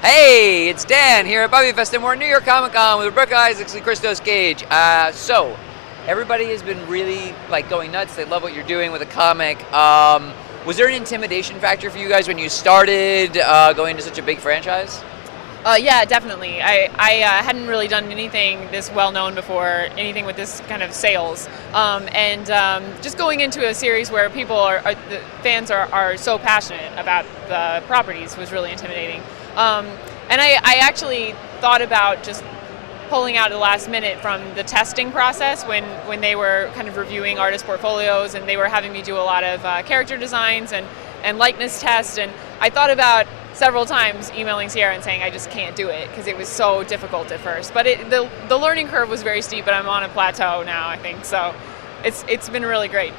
Hey, it's Dan here at Buffyfest, and we're at New York Comic Con with Rebekah and Christos Gage. So, everybody has been really going nuts. They love what you're doing with the comic. Was there an intimidation factor for you guys when you started going into such a big franchise? Yeah, definitely. I hadn't really done anything this well known before, anything with this kind of sales, and just going into a series where the fans are so passionate about the properties was really intimidating. And I actually thought about just pulling out at the last minute from the testing process when they were kind of reviewing artist portfolios, and they were having me do a lot of character designs and likeness tests, and I thought about several times emailing Sierra and saying I just can't do it because it was so difficult at first. But the learning curve was very steep, but I'm on a plateau now, I think. So it's been really great.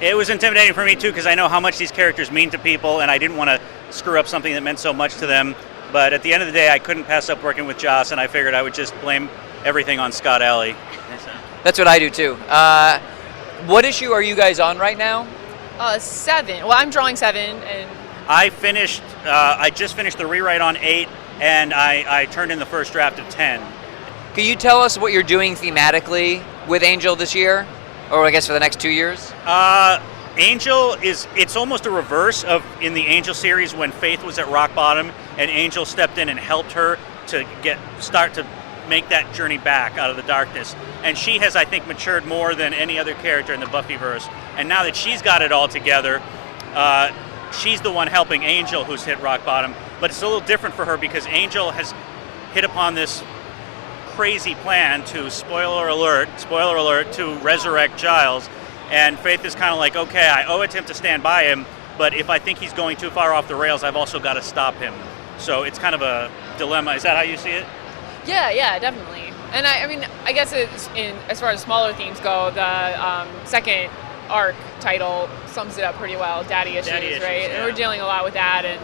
It was intimidating for me too because I know how much these characters mean to people, and I didn't want to screw up something that meant so much to them. But at the end of the day, I couldn't pass up working with Joss, and I figured I would just blame everything on Scott Alley. That's what I do too. What issue are you guys on right now? 7. Well, I'm drawing 7, and I just finished the rewrite on 8, and I turned in the first draft of 10. Can you tell us what you're doing thematically with Angel this year? Or I guess for the next 2 years? Angel it's almost a reverse of in the Angel series when Faith was at rock bottom and Angel stepped in and helped her to start to make that journey back out of the darkness. And she has, I think, matured more than any other character in the Buffyverse. And now that she's got it all together, she's the one helping Angel who's hit rock bottom. But it's a little different for her because Angel has hit upon this crazy plan to, spoiler alert, to resurrect Giles. And Faith is kind of like, okay, I owe it to him to stand by him, but if I think he's going too far off the rails, I've also got to stop him. So it's kind of a dilemma. Is that how you see it? Yeah, definitely. And I guess as far as smaller themes go, the second arc title sums it up pretty well. Daddy issues, right? Yeah. And we're dealing a lot with that, and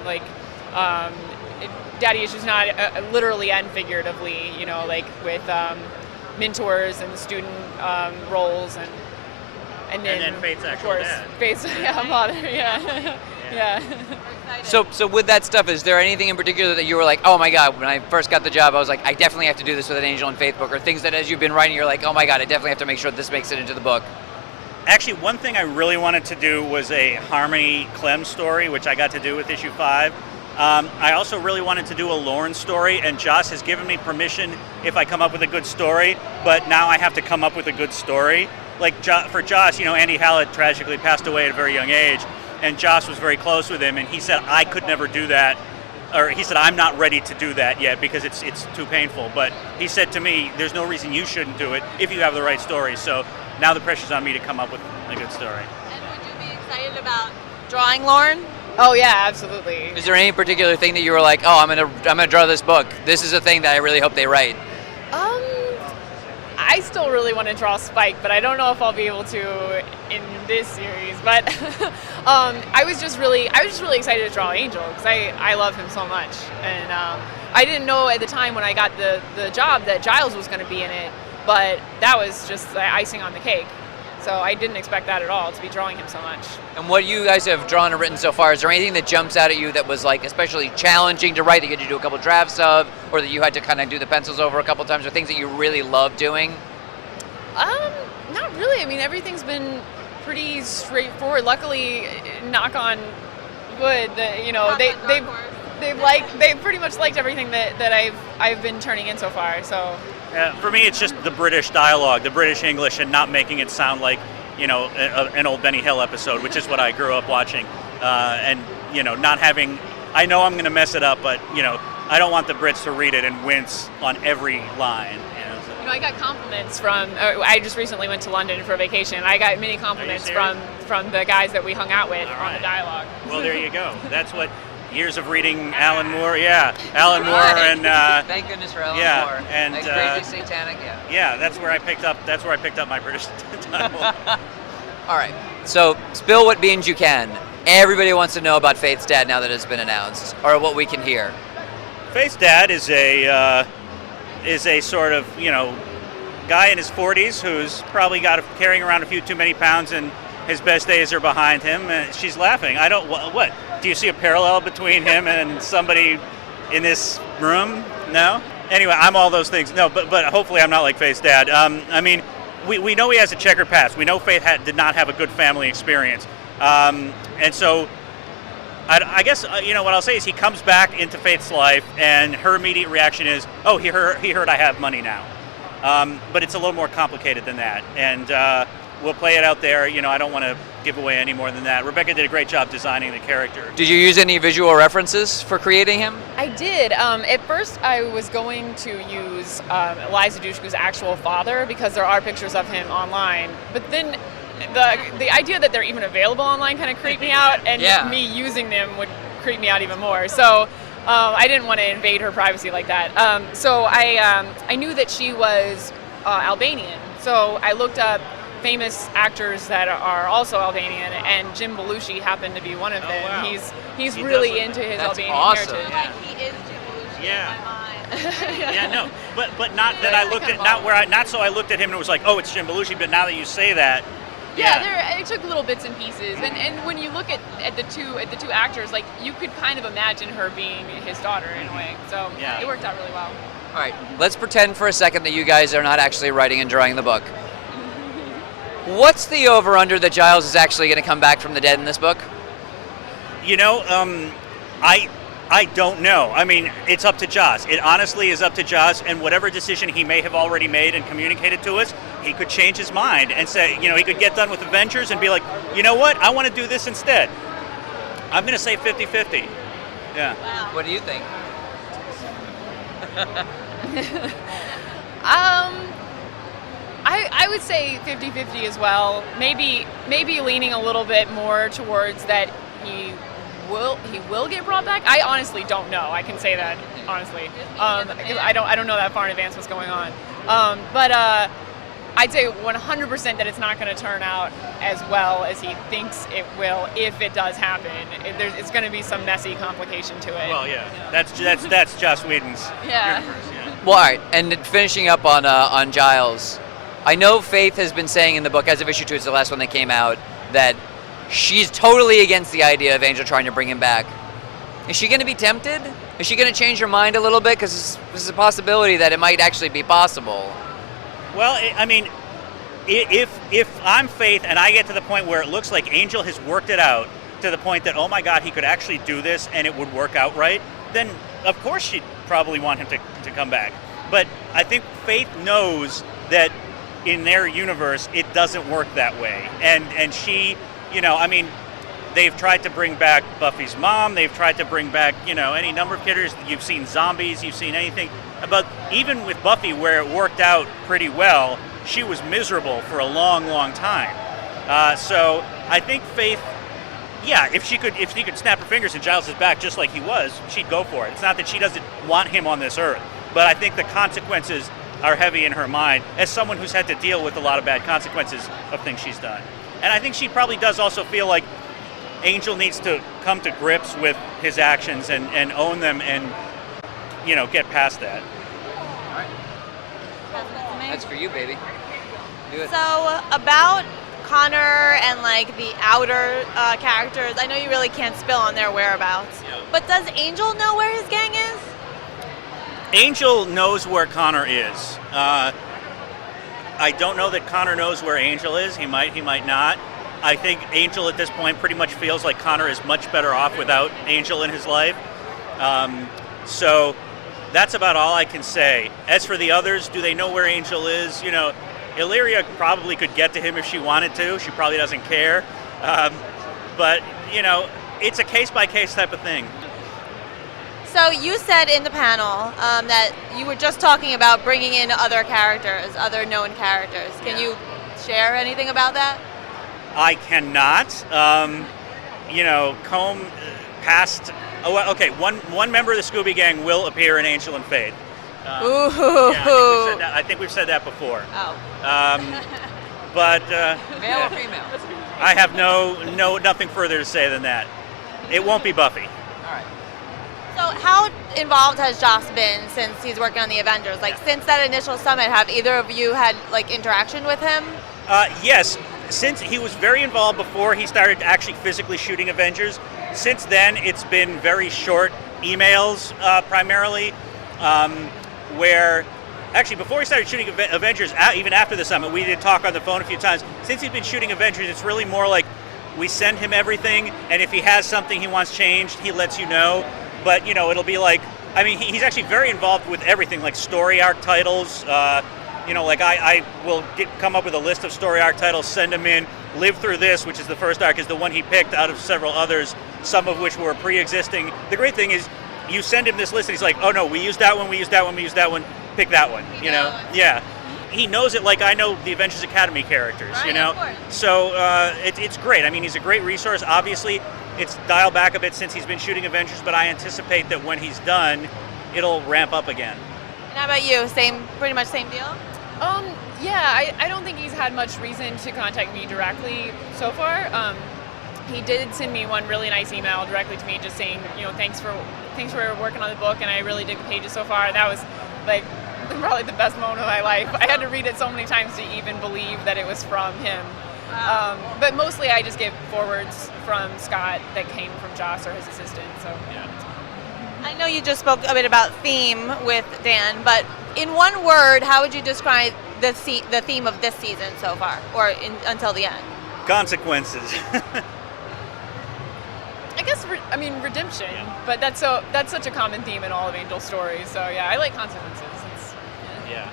daddy issues not literally and figuratively, with mentors and student roles and then Faith's of actual course, dad. Faith's father, yeah. So with that stuff, is there anything in particular that you were like, oh my God, when I first got the job, I was like, I definitely have to do this with an Angel and Faith book, or things that as you've been writing, you're like, oh my God, I definitely have to make sure this makes it into the book? Actually, one thing I really wanted to do was a Harmony Clem story, which I got to do with issue 5. I also really wanted to do a Lorne story, and Joss has given me permission if I come up with a good story, but now I have to come up with a good story. For Joss, Andy Hallett tragically passed away at a very young age, and Joss was very close with him, and he said, I could never do that, or he said, I'm not ready to do that yet because it's too painful, but he said to me, there's no reason you shouldn't do it if you have the right story, so now the pressure's on me to come up with a good story. And would you be excited about drawing Lorne? Oh yeah, absolutely. Is there any particular thing that you were like, oh, I'm gonna draw this book. This is a thing that I really hope they write? I still really want to draw Spike, but I don't know if I'll be able to in this series. But I was just really excited to draw Angel because I love him so much, and I didn't know at the time when I got the job that Giles was going to be in it, but that was just the icing on the cake. So I didn't expect that at all, to be drawing him so much. And what you guys have drawn and written so far, is there anything that jumps out at you that was especially challenging to write, that you had to do a couple drafts of, or that you had to kind of do the pencils over a couple times, or things that you really love doing? Not really. Everything's been pretty straightforward. Luckily, knock on wood, they've pretty much liked everything that I've been turning in so far. So. For me, it's just the British dialogue, the British English, and not making it sound like, an old Benny Hill episode, which is what I grew up watching. And not having, I know I'm going to mess it up, but, I don't want the Brits to read it and wince on every line. I got compliments from, I just recently went to London for vacation. I got many compliments from the guys that we hung out with on the dialogue. Well, there you go. That's what years of reading Alan Moore, Alan Moore, and thank goodness for Alan Moore. And crazy satanic, that's where I picked up my British title. All right, so spill what beans you can. Everybody wants to know about Faith's dad now that it's been announced, or what we can hear. Faith's dad is a sort of guy in his 40s who's probably carrying around a few too many pounds, and his best days are behind him. She's laughing. What? Do you see a parallel between him and somebody in this room? No? Anyway, I'm all those things. No, but hopefully I'm not like Faith's dad. I mean, we know he has a checkered past. We know Faith did not have a good family experience. And so I guess, what I'll say is he comes back into Faith's life, and her immediate reaction is, oh, he heard I have money now. But it's a little more complicated than that. And we'll play it out there. I don't want to give away any more than that. Rebekah did a great job designing the character. Did you use any visual references for creating him? I did. At first, I was going to use Eliza Dushku's actual father because there are pictures of him online. But then the idea that they're even available online kind of creeped me out, and me using them would creep me out even more. So I didn't want to invade her privacy like that. So I knew that she was Albanian. So I looked up famous actors that are also Albanian, and Jim Belushi happened to be one of them. Wow. He's really into his Albanian awesome. heritage. Like he is Jim Belushi in my mind. Yeah, no, but not that I looked at not so I looked at him and it was like, oh, it's Jim Belushi. But now that you say that, I took little bits and pieces, and when you look at the two actors, like you could kind of imagine her being his daughter in a way. So it worked out really well. All right, let's pretend for a second that you guys are not actually writing and drawing the book. What's the over-under that Giles is actually going to come back from the dead in this book? I don't know. I mean, it's up to Joss. It honestly is up to Joss, and whatever decision he may have already made and communicated to us, he could change his mind and say, he could get done with Avengers and be like, you know what, I want to do this instead. I'm going to say 50-50. Yeah. Wow. What do you think? I would say 50-50 as well. Maybe leaning a little bit more towards that he will get brought back. I honestly don't know. I can say that honestly. I don't know that far in advance what's going on. But I'd say 100% that it's not going to turn out as well as he thinks it will if it does happen. It's going to be some messy complication to it. Well, yeah. That's Joss Whedon's universe. Yeah. Well, all right, and finishing up on Giles, I know Faith has been saying in the book, as of issue 2, it's the last one that came out, that she's totally against the idea of Angel trying to bring him back. Is she going to be tempted? Is she going to change her mind a little bit? Because there's a possibility that it might actually be possible. Well, I mean, if I'm Faith and I get to the point where it looks like Angel has worked it out to the point that, oh my God, he could actually do this and it would work out right, then of course she'd probably want him to come back. But I think Faith knows that in their universe it doesn't work that way. And she, I mean, they've tried to bring back Buffy's mom, they've tried to bring back, any number of characters. You've seen zombies, you've seen anything. But even with Buffy, where it worked out pretty well, she was miserable for a long, long time. So I think Faith, if she could snap her fingers and Giles is back just like he was, she'd go for it. It's not that she doesn't want him on this earth, but I think the consequences are heavy in her mind as someone who's had to deal with a lot of bad consequences of things she's done. And I think she probably does also feel like Angel needs to come to grips with his actions and own them and, get past that. All right. That's for you, baby. Do it. So about Connor and the outer characters, I know you really can't spill on their whereabouts, but does Angel know where his gang is? Angel knows where Connor is. I don't know that Connor knows where Angel is. He might not. I think Angel at this point pretty much feels like Connor is much better off without Angel in his life. So that's about all I can say. As for the others, do they know where Angel is? Illyria probably could get to him if she wanted to. She probably doesn't care. But, it's a case-by-case type of thing. So you said in the panel that you were just talking about bringing in other characters, other known characters. Can you share anything about that? I cannot. Combe passed. Oh, well, okay. One member of the Scooby Gang will appear in Angel and Faith. Ooh. Yeah, I think we've said that before. Oh. But Male or female? I have nothing further to say than that. It won't be Buffy. All right. So how involved has Joss been since he's working on the Avengers? Since that initial summit, have either of you had interaction with him? Yes. Since he was very involved before he started actually physically shooting Avengers, since then it's been very short emails primarily, where actually before he started shooting Avengers, even after the summit, we did talk on the phone a few times. Since he's been shooting Avengers, it's really more like we send him everything, and if he has something he wants changed, he lets you know. But it'll be like, I mean, he's actually very involved with everything, like story arc titles. Like I will come up with a list of story arc titles, send them in, Live Through This, which is the first arc, is the one he picked out of several others, some of which were pre-existing. The great thing is you send him this list and he's like, oh no, we used that one, we used that one, we used that one, pick that one, Yeah. He knows it like I know the Avengers Academy characters, Right, of course. So it's great. I mean, he's a great resource. Obviously, it's dialed back a bit since he's been shooting Avengers, but I anticipate that when he's done, it'll ramp up again. And how about you? Pretty much same deal? Yeah, I don't think he's had much reason to contact me directly so far. He did send me one really nice email directly to me just saying, thanks for working on the book, and I really dig the pages so far. That was like probably the best moment of my life. I had to read it so many times to even believe that it was from him. Wow. But mostly I just get forwards from Scott that came from Joss or his assistant. So yeah. I know you just spoke a bit about theme with Dan, but in one word, how would you describe the theme of this season so far, or until the end? Consequences. I guess redemption, but that's such a common theme in all of Angel's stories. So yeah, I like consequences. Yeah.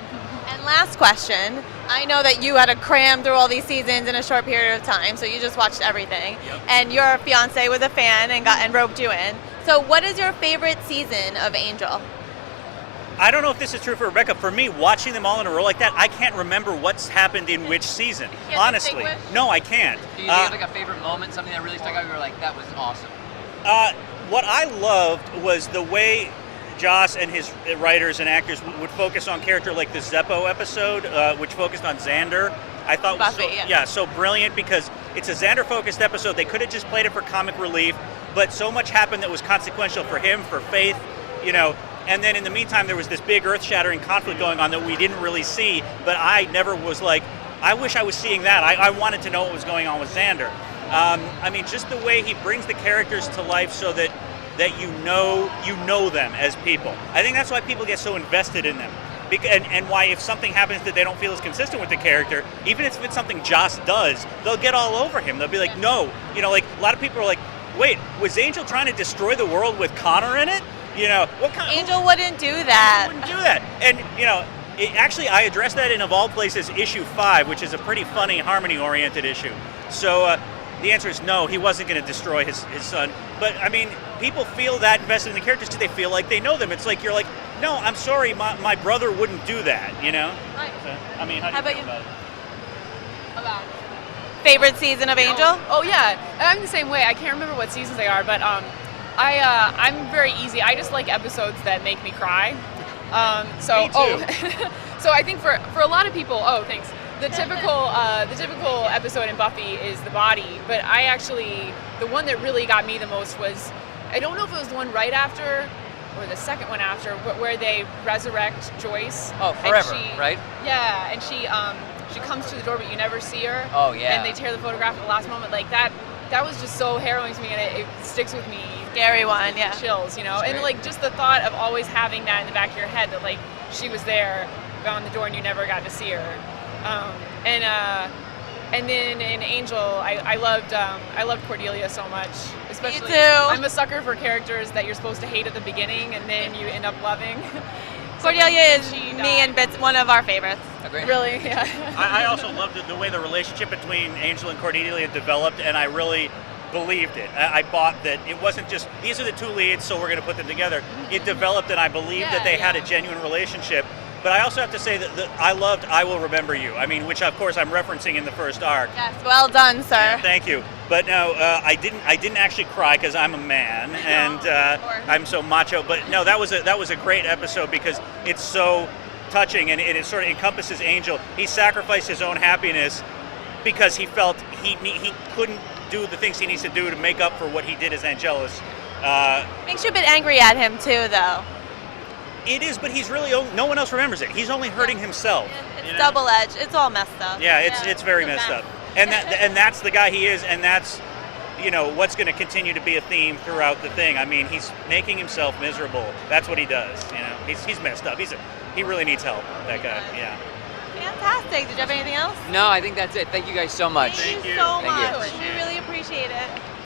And last question, I know that you had to cram through all these seasons in a short period of time, so you just watched everything. Yep. And your fiance was a fan and roped you in. So what is your favorite season of Angel? I don't know if this is true for Rebekah. For me, watching them all in a row like that, I can't remember what's happened in which season. Can't Honestly, distinguish? no, I can't. Do you have like a favorite moment, something that really stuck out? You were like, that was awesome. What I loved was the way Joss and his writers and actors would focus on character like the Zeppo episode, which focused on Xander. I thought Buffy, was so brilliant because it's a Xander-focused episode. They could have just played it for comic relief, but so much happened that was consequential for him, for Faith, And then in the meantime, there was this big earth-shattering conflict going on that we didn't really see, but I never was like, I wish I was seeing that. I wanted to know what was going on with Xander. Just the way he brings the characters to life so that you know them as people. I think that's why people get so invested in them. And why if something happens that they don't feel is consistent with the character, even if it's something Joss does, they'll get all over him. They'll be like, no. Like a lot of people are like, wait, was Angel trying to destroy the world with Connor in it? What kind? Angel wouldn't do that. Wouldn't do that. And actually, I addressed that in, of all places, issue 5, which is a pretty funny, harmony-oriented issue. So the answer is no. He wasn't going to destroy his son. But people feel that invested in the characters because they feel like they know them. It's like you're like, no, I'm sorry, my brother wouldn't do that. Right. So, how do you How about feel you? about it? Favorite season of Angel? Oh yeah, I'm the same way. I can't remember what seasons they are, but I'm very easy. I just like episodes that make me cry. Me too. So I think for a lot of people, thanks. The typical episode in Buffy is the body, but the one that really got me the most was, I don't know if it was the one right after or the second one after, but where they resurrect Joyce. Oh, Forever, right? Yeah, and she comes to the door, but you never see her. Oh, yeah. And they tear the photograph at the last moment. Like that was just so harrowing to me, and it sticks with me. Scary one, yeah. Chills, And great. like just the thought of always having that in the back of your head that like she was there, found the door, and you never got to see her. And then in Angel, I loved Cordelia so much. Especially, Me too. I'm a sucker for characters that you're supposed to hate at the beginning and then you end up loving. Cordelia is She me died. and Bits one of our favorites. Agreed. Really, yeah. I also loved the way the relationship between Angel and Cordelia developed, and I really believed it. I bought that it wasn't just, these are the two leads, so we're going to put them together. It developed, and I believed that they had a genuine relationship. But I also have to say that I loved I Will Remember You, which of course I'm referencing in the first arc. Yes, well done, sir. Yeah, thank you. But no, I didn't actually cry because I'm a man and I'm so macho. But no, that was a great episode because it's so touching and it sort of encompasses Angel. He sacrificed his own happiness because he felt he couldn't do the things he needs to do to make up for what he did as Angelus. Makes you a bit angry at him too, though. It is, but he's really no one else remembers it. He's only hurting himself. It's double-edged. It's all messed up. Yeah, it's very messed up. And that's the guy he is, and that's what's going to continue to be a theme throughout the thing. I mean, he's making himself miserable. That's what he does. He's messed up. He really needs help. That guy. Yeah. Fantastic. Did you have anything else? No, I think that's it. Thank you guys so much. Thank you so Thank you. much. We really appreciate it.